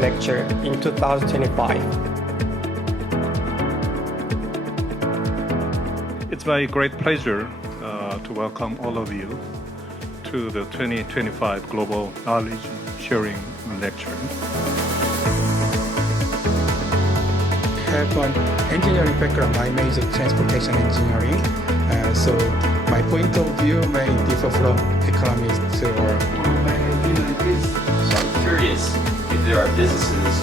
lecture in 2025. It's my great pleasure to welcome all of you to the 2025 Global Knowledge Sharing Lecture. I have an engineering background. I major transportation engineering. So my point of view may differ from economists or... So I'm curious if there are businesses.